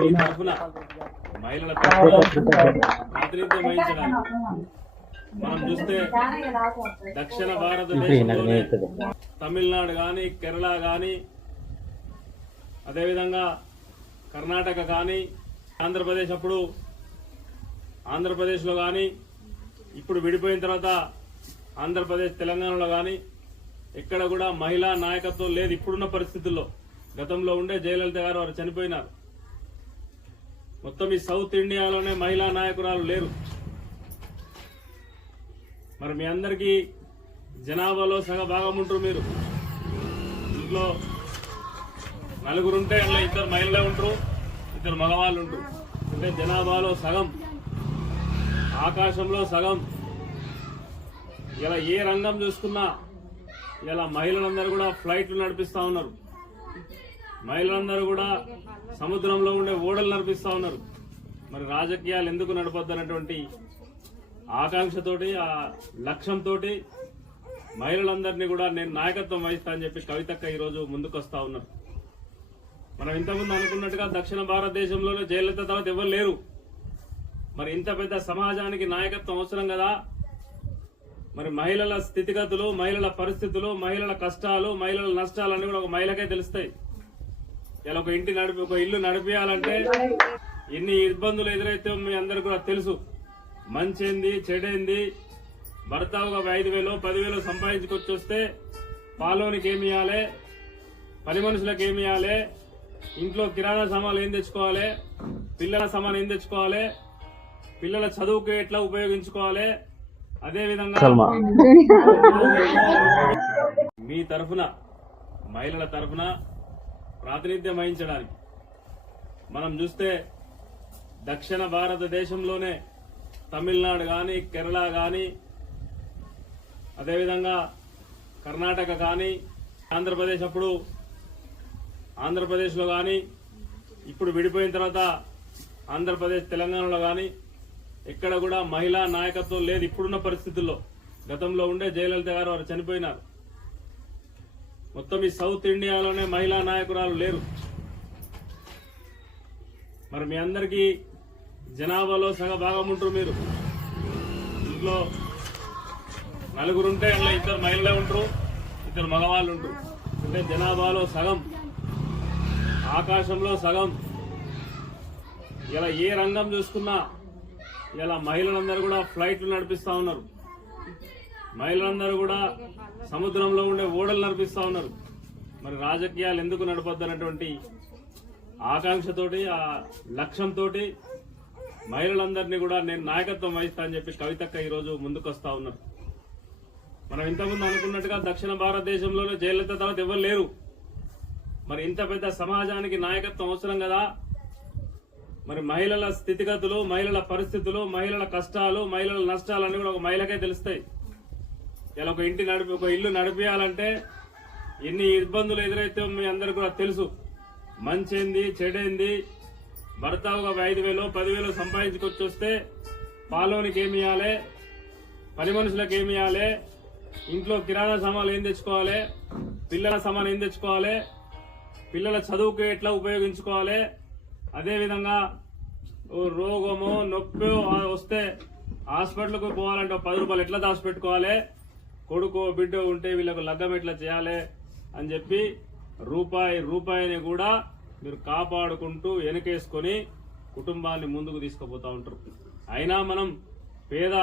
మీ తరఫున మహిళల ప్రాతినిధ్యం వహించడానికి మనం చూస్తే దక్షిణ భారతదేశంలోనే తమిళనాడు కానీ కేరళ కానీ అదేవిధంగా కర్ణాటక కానీ ఆంధ్రప్రదేశ్ అప్పుడు ఆంధ్రప్రదేశ్లో కానీ ఇప్పుడు విడిపోయిన తర్వాత ఆంధ్రప్రదేశ్ తెలంగాణలో కానీ ఎక్కడ కూడా మహిళా నాయకత్వం లేదు. ఇప్పుడున్న పరిస్థితుల్లో గతంలో ఉండే జయలలిత గారు వారు చనిపోయినారు. మొత్తం ఈ సౌత్ ఇండియాలోనే మహిళా నాయకురాలు లేరు. మరి మీ అందరికీ జనాభాలో సగ భాగం ఉంటారు. మీరు ఇంట్లో నలుగురుంటే అట్లా ఇద్దరు మహిళలే ఉంటారు, ఇద్దరు మగవాళ్ళు ఉంటారు. అంటే జనాభాలో సగం, ఆకాశంలో సగం. ఇలా ఏ రంగం చూసుకున్నా ఇలా మహిళలందరూ కూడా ఫ్లైట్లు నడిపిస్తా ఉన్నారు. మహిళలందరూ కూడా సముద్రంలో ఉండే ఓడలు నడిపిస్తా ఉన్నారు. మరి రాజకీయాలు ఎందుకు నడపొద్దన్నటువంటి ఆకాంక్షతోటి, ఆ లక్ష్యంతో మహిళలందరినీ కూడా నేను నాయకత్వం వహిస్తా అని చెప్పి కవితక్క ఈరోజు ముందుకు వస్తా ఉన్నారు. మనం ఇంతకుముందు అనుకున్నట్టుగా దక్షిణ భారతదేశంలోనే జయలలిత తర్వాత ఎవరు లేరు. మరి ఇంత పెద్ద సమాజానికి నాయకత్వం అవసరం కదా. మరి మహిళల స్థితిగతులు, మహిళల పరిస్థితులు, మహిళల కష్టాలు, మహిళల నష్టాలన్నీ కూడా ఒక మహిళకే తెలుస్తాయి. ఇలా ఒక ఇల్లు నడిపియాలంటే ఎన్ని ఇబ్బందులు ఎదురైతే మీ అందరికీ కూడా తెలుసు. మంచేంది, చెడేంది. భర్త ఒక 5,000 10,000 సంపాదించుకొచ్చి వస్తే పాలోనికి ఏమి ఇవ్వాలి, పని మనుషులకు ఏమి ఇవ్వాలి, ఇంట్లో కిరాణా సామాన్లు ఏం తెచ్చుకోవాలి, పిల్లల సామాన్ ఏం తెచ్చుకోవాలి, పిల్లల చదువుకు ఎట్లా ఉపయోగించుకోవాలి. అదేవిధంగా మీ తరఫున, మహిళల తరఫున ప్రాతినిధ్యం వహించడానికి మనం చూస్తే దక్షిణ భారతదేశంలోనే తమిళనాడు కానీ కేరళ కానీ అదేవిధంగా కర్ణాటక కానీ ఆంధ్రప్రదేశ్ అప్పుడు ఆంధ్రప్రదేశ్లో కానీ ఇప్పుడు విడిపోయిన తర్వాత ఆంధ్రప్రదేశ్ తెలంగాణలో కానీ ఎక్కడ కూడా మహిళా నాయకత్వం లేదు. ఇప్పుడున్న పరిస్థితుల్లో గతంలో ఉండే జయలలిత గారు వారు చనిపోయినారు. మొత్తం ఈ సౌత్ ఇండియాలోనే మహిళా నాయకురాలు లేరు. మరి మీ అందరికీ జనాభాలో సగ భాగం ఉంటారు. మీరు ఇంట్లో నలుగురుంటే అట్లా ఇద్దరు మహిళలే ఉంటారు, ఇద్దరు మగవాళ్ళు ఉంటారు. అంటే జనాభాలో సగం, ఆకాశంలో సగం. ఇలా ఏ రంగం చూసుకున్నా ఇలా మహిళలందరూ కూడా ఫ్లైట్లు నడిపిస్తా ఉన్నారు. మహిళలందరూ కూడా సముద్రంలో ఉండే ఓడలు నడిపిస్తా ఉన్నారు. మరి రాజకీయాలు ఎందుకు నడపొద్దన్నటువంటి ఆకాంక్షతోటి, ఆ లక్ష్యంతో మహిళలందరినీ కూడా నేను నాయకత్వం వహిస్తా అని చెప్పి కవితక్క ఈరోజు ముందుకు వస్తా ఉన్నారు. మనం ఇంతకుముందు అనుకున్నట్టుగా దక్షిణ భారతదేశంలోనే జయలలిత తర్వాత ఎవరు లేరు. మరి ఇంత పెద్ద సమాజానికి నాయకత్వం అవసరం కదా. మరి మహిళల స్థితిగతులు, మహిళల పరిస్థితులు, మహిళల కష్టాలు, మహిళల నష్టాలన్నీ కూడా ఒక మహిళకే తెలుస్తాయి. ఇలా ఒక ఇల్లు నడిపియాలంటే ఎన్ని ఇబ్బందులు ఎదురైతే మీ అందరికీ కూడా తెలుసు. మంచేంది, చెడేంది. భర్త ఒక 5,000 10,000 సంపాదించుకొచ్చి వస్తే పాలోనికి ఏమి ఇవ్వాలి, పని మనుషులకు ఏమి ఇవ్వాలి, ఇంట్లో కిరాణా సామాన్లు ఏం తెచ్చుకోవాలి, పిల్లల సామాన్ ఏం తెచ్చుకోవాలి, పిల్లల చదువుకు ఎట్లా ఉపయోగించుకోవాలి. అదేవిధంగా రోగమో నొప్పి వస్తే హాస్పిటల్కు పోవాలంటే 10 రూపాయలు ఎట్లా దాచిపెట్టుకోవాలి, కొడుకో బిడ్డో ఉంటే వీళ్ళకు లగ్గం ఎట్లా చేయాలి అని చెప్పి రూపాయిని కూడా మీరు కాపాడుకుంటూ వెనకేసుకొని కుటుంబాన్ని ముందుకు తీసుకుపోతా ఉంటారు. అయినా మనం పేద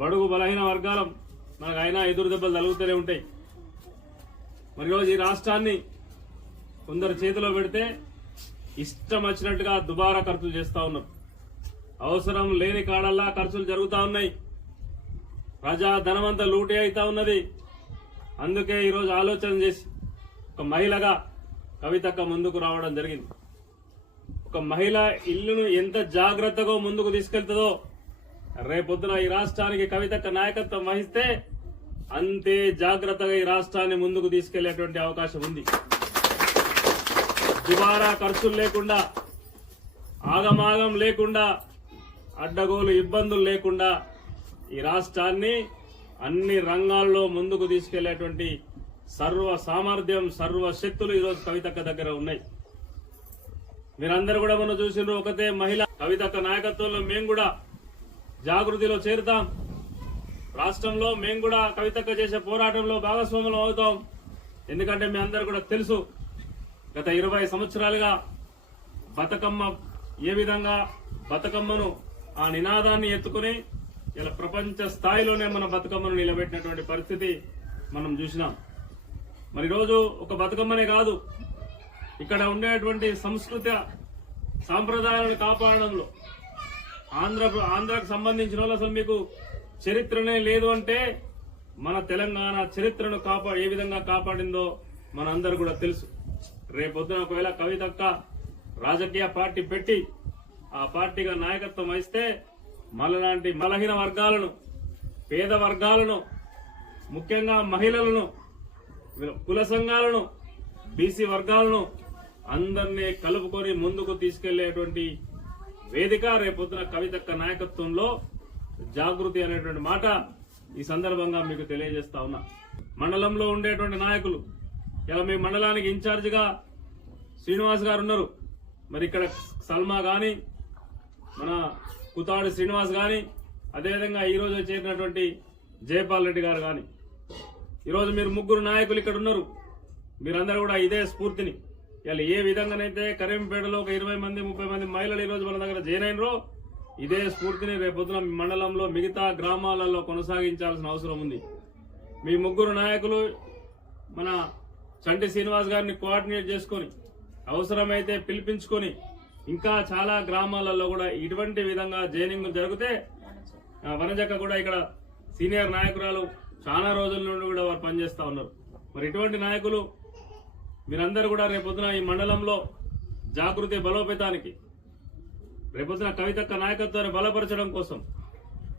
బడుగు బలహీన వర్గాలం, మనకు అయినా ఎదురు దెబ్బలు తగులుతూనే ఉంటాయి. మరి రోజు ఈ రాష్ట్రాన్ని కొందరు చేతిలో పెడితే ఇష్టం వచ్చినట్టుగా దుబారా ఖర్చులు చేస్తా ఉన్నారు. అవసరం లేని కాడల్లా ఖర్చులు జరుగుతా ఉన్నాయి. ప్రజా ధనమంతా లూటీ అవుతా ఉన్నది. అందుకే ఈరోజు ఆలోచన చేసి ఒక మహిళగా కవితక్క ముందుకు రావడం జరిగింది. ఒక మహిళ ఇల్లును ఎంత జాగ్రత్తగా ముందుకు తీసుకెళ్తుందో రేపొద్దున ఈ రాష్ట్రానికి కవితక్క నాయకత్వం వహిస్తే అంతే జాగ్రత్తగా ఈ రాష్ట్రాన్ని ముందుకు తీసుకెళ్లేటువంటి అవకాశం ఉంది. దుబారా ఖర్చులు లేకుండా, ఆగమాగం లేకుండా, అడ్డగోలు ఇబ్బందులు లేకుండా ఈ రాష్ట్రాన్ని అన్ని రంగాల్లో ముందుకు తీసుకెళ్లేటువంటి సర్వ సామర్థ్యం, సర్వ శక్తులు ఈరోజు కవితక్క దగ్గర ఉన్నాయి. మీరందరూ కూడా మనం చూసిండ్రు, ఒకతే మహిళ కవితక్క నాయకత్వంలో మేము కూడా జాగృతిలో చేరుతాం. రాష్ట్రంలో మేము కూడా కవితక్క చేసే పోరాటంలో భాగస్వాములు అవుతాం. ఎందుకంటే మీ అందరు కూడా తెలుసు, గత 20 సంవత్సరాలుగా బతుకమ్మ ఏ విధంగా బతుకమ్మను ఆ నినాదాన్ని ఎత్తుకుని ఇలా ప్రపంచ స్థాయిలోనే మన బతుకమ్మను నిలబెట్టినటువంటి పరిస్థితి మనం చూసినాం. మరి రోజు ఒక బతుకమ్మనే కాదు, ఇక్కడ ఉండేటువంటి సంస్కృతి సాంప్రదాయాలను కాపాడడంలో ఆంధ్రకు సంబంధించిన వాళ్ళు అసలు మీకు చరిత్రనే లేదు అంటే మన తెలంగాణ చరిత్రను ఏ విధంగా కాపాడిందో మనందరూ కూడా తెలుసు. రేపొద్దున ఒకవేళ కవితక్క రాజకీయ పార్టీ పెట్టి ఆ పార్టీగా నాయకత్వం వహిస్తే మనలాంటి బలహీన వర్గాలను, పేద వర్గాలను, ముఖ్యంగా మహిళలను, కుల సంఘాలను, బీసీ వర్గాలను అందరినీ కలుపుకొని ముందుకు తీసుకెళ్లేటువంటి వేదిక రేపొద్దున కవితక్క నాయకత్వంలో జాగృతి అనేటువంటి మాట ఈ సందర్భంగా మీకు తెలియజేస్తా ఉన్నా. మండలంలో ఉండేటువంటి నాయకులు, ఇలా మీ మండలానికి ఇన్ఛార్జిగా శ్రీనివాస్ గారు ఉన్నారు. మరి ఇక్కడ సల్మా గాని, మన కుతాడు శ్రీనివాస్ గాని, అదేవిధంగా ఈ రోజు చేరినటువంటి జయపాల్ రెడ్డి గారు గాని, ఈరోజు మీరు ముగ్గురు నాయకులు ఇక్కడ ఉన్నారు. మీరందరూ కూడా ఇదే స్ఫూర్తిని ఇలా ఏ విధంగానైతే కరీంపేటలో ఒక 20 మంది 30 మంది మహిళలు ఈ రోజు మన దగ్గర జాయిన్ అయినరో ఇదే స్ఫూర్తిని రేపొద్దున మండలంలో మిగతా గ్రామాలలో కొనసాగించాల్సిన అవసరం ఉంది. మీ ముగ్గురు నాయకులు మన చంటి శ్రీనివాస్ గారిని కోఆర్డినేట్ చేసుకొని అవసరమైతే పిలిపించుకొని ఇంకా చాలా గ్రామాలలో కూడా ఇటువంటి విధంగా జైనింగ్ జరిగితే, వనజక్క కూడా ఇక్కడ సీనియర్ నాయకురాలు చాలా రోజుల నుండి కూడా వారు పనిచేస్తా ఉన్నారు. మరి ఇటువంటి నాయకులు మీరందరూ కూడా రేపొద్దున ఈ మండలంలో జాగృతి బలోపేతానికి, రేపొద్దున కవితక్క నాయకత్వాన్ని బలపరచడం కోసం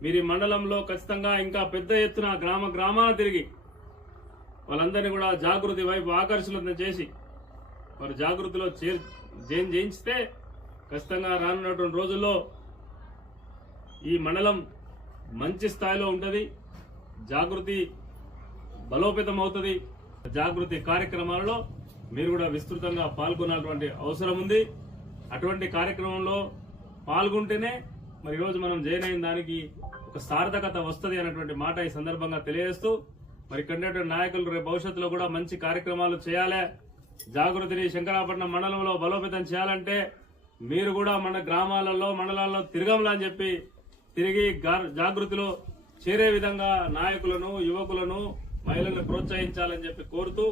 మీరు ఈ మండలంలో ఖచ్చితంగా ఇంకా పెద్ద ఎత్తున గ్రామాలు తిరిగి వాళ్ళందరినీ కూడా జాగృతి వైపు ఆకర్షణ చేసి వారు జాగృతిలో చేయించితే ఖచ్చితంగా రానున్నటువంటి రోజుల్లో ఈ మండలం మంచి స్థాయిలో ఉంటుంది, జాగృతి బలోపేతం అవుతుంది. జాగృతి కార్యక్రమాలలో మీరు కూడా విస్తృతంగా పాల్గొనాల్సినటువంటి అవసరం ఉంది. అటువంటి కార్యక్రమంలో పాల్గొంటేనే మరి ఈరోజు మనం జాయిన్ అయిన దానికి ఒక సార్థకత వస్తుంది అన్నటువంటి మాట ఈ సందర్భంగా తెలియజేస్తూ, మరి ఇక్కడ నాయకులు రేపు భవిష్యత్తులో కూడా మంచి కార్యక్రమాలు చేయాలి, జాగృతిని శంకరాపట్నం మండలంలో బలోపేతం చేయాలంటే మీరు కూడా మన గ్రామాలలో మండలాల్లో తిరగంలా అని చెప్పి తిరిగి జాగృతిలో చేరే విధంగా నాయకులను, యువకులను, మహిళలను ప్రోత్సహించాలని చెప్పి కోరుతూ